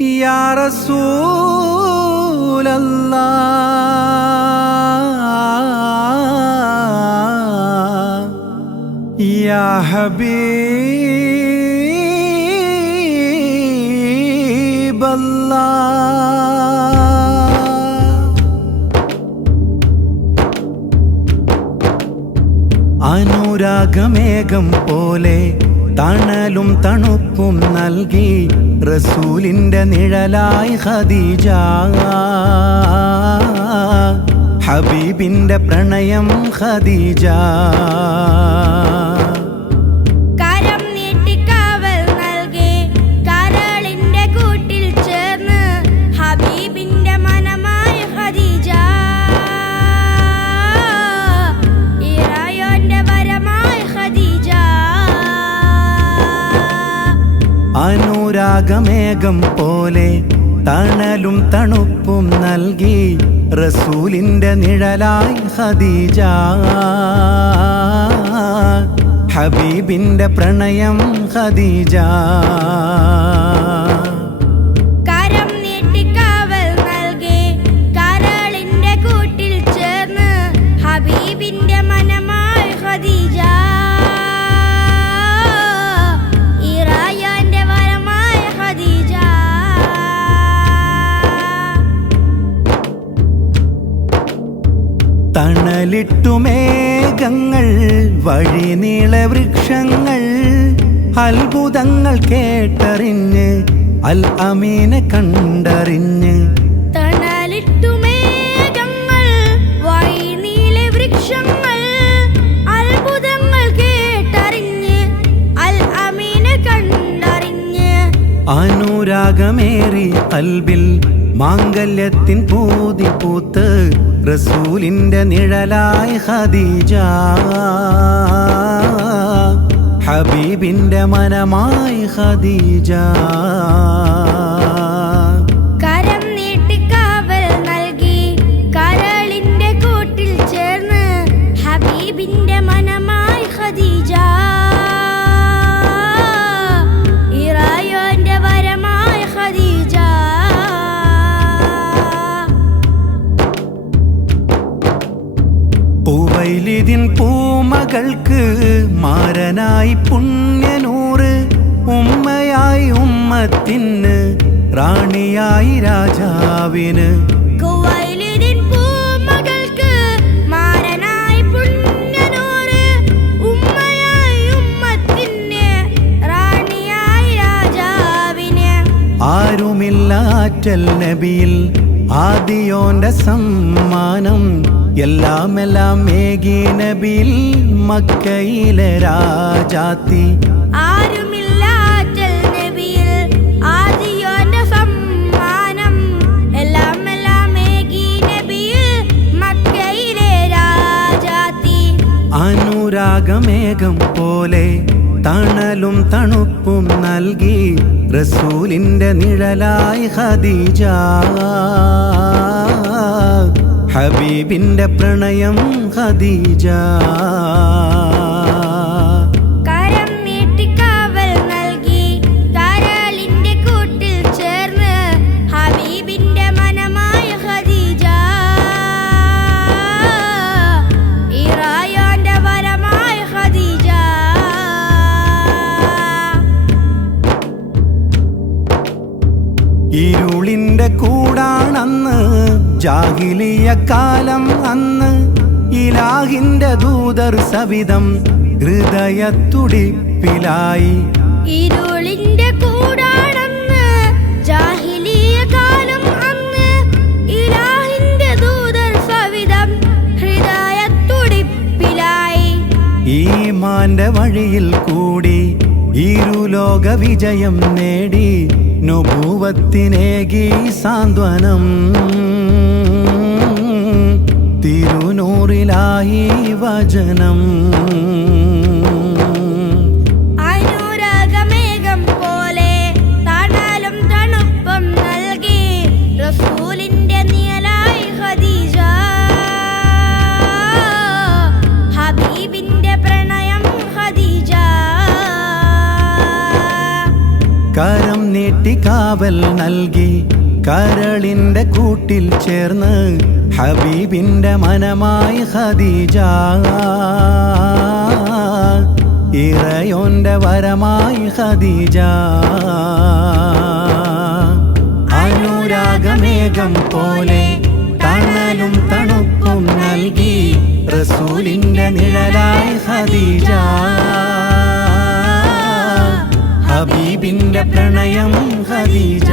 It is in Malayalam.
يا رسول الله يا حبيب الله അനുരാഗമേഘം പോലെ തണലും തണുപ്പും നൽകി റസൂലിന്റെ നിഴലായി ഖദീജ. ഹബീബിന്റെ പ്രണയം ഖദീജ. അനുരാഗമേഘം പോലെ തണലും തണുപ്പും നൽകി റസൂലിന്റെ നിഴലായി ഹദീജ ഹബീബിന്റെ പ്രണയം ഖദീജ. തണലിട്ടു മേഘങ്ങൾ നീള വൃക്ഷങ്ങൾ. അത്ഭുതങ്ങൾ കേട്ടറിഞ്ഞ് അൽ അമീനെ കണ്ടറിഞ്ഞ്. അനുരാഗമേറി കൽബിൽ മാംഗല്യത്തിൻ പൂതി പൂത്ത് റസൂലിന്റെ നിഴലായി ഖദീജ ഹബീബിന്റെ മനമായി ഖദീജ. പൂവൈലിതിൻ പൂമകൾക്ക് മാരനായി പുണ്യനൂറ് ഉമ്മയായി ഉമ്മത്തിന് റാണിയായി രാജാവിന്. കുവൈലിദിൻ പൂമകൾക്ക് മാരനായി പുണ്യനൂറ് ഉമ്മയായി ഉമ്മത്തിന് റാണിയായി രാജാവിന്. ആരുമില്ലാറ്റൽ നബിയിൽ ആദിയോന്റെ സമ്മാനം എല്ലാം എല്ലാം ഏകി നബിയിൽ മക്കയിലെ രാജാത്തി അനുരാഗമേഘം പോലെ തണലും തണുപ്പും നൽകി റസൂലിന്റെ നിഴലായി ഹദീജ ഹബീബിന്റെ പ്രണയം ഖദീജ. ഇരുളിന്റെ കൂടാണന്ന് ജാഹിലിയ കാലം അന്ന് ഇലാഹിന്റെ ദൂതർ സവിധം ഹൃദയത്തുടിപ്പിലായി. ഇരുളിന്റെ കൂടാണെന്ന് ജാഹിലിയ കാലം അന്ന് ഇലാഹിന്റെ ദൂതർ സവിധം ഹൃദയത്തുടിപ്പിലായി. ഈമാന്റെ വഴിയിൽ ഇരുലോക വിജയം നേടി നുഭൂവത്തിനേകി സാന്ത്വനം. തിരുനൂറിലായി വചനം. കരം നീട്ടി കാവൽ നൽകി കരളിന്റെ കൂട്ടിൽ ചേർന്ന് ഹബീബിന്റെ മനമായി ഖദീജ. ഇറയോന്റെ വരമായി ഖദീജ. അനുരാഗമേഘം പോലെ തണലും തണുപ്പും നൽകി റസൂലിന്റെ നിഴലായി ഖദീജ. ഹബീബിന്റെ പ്രണയം ഖദീജ.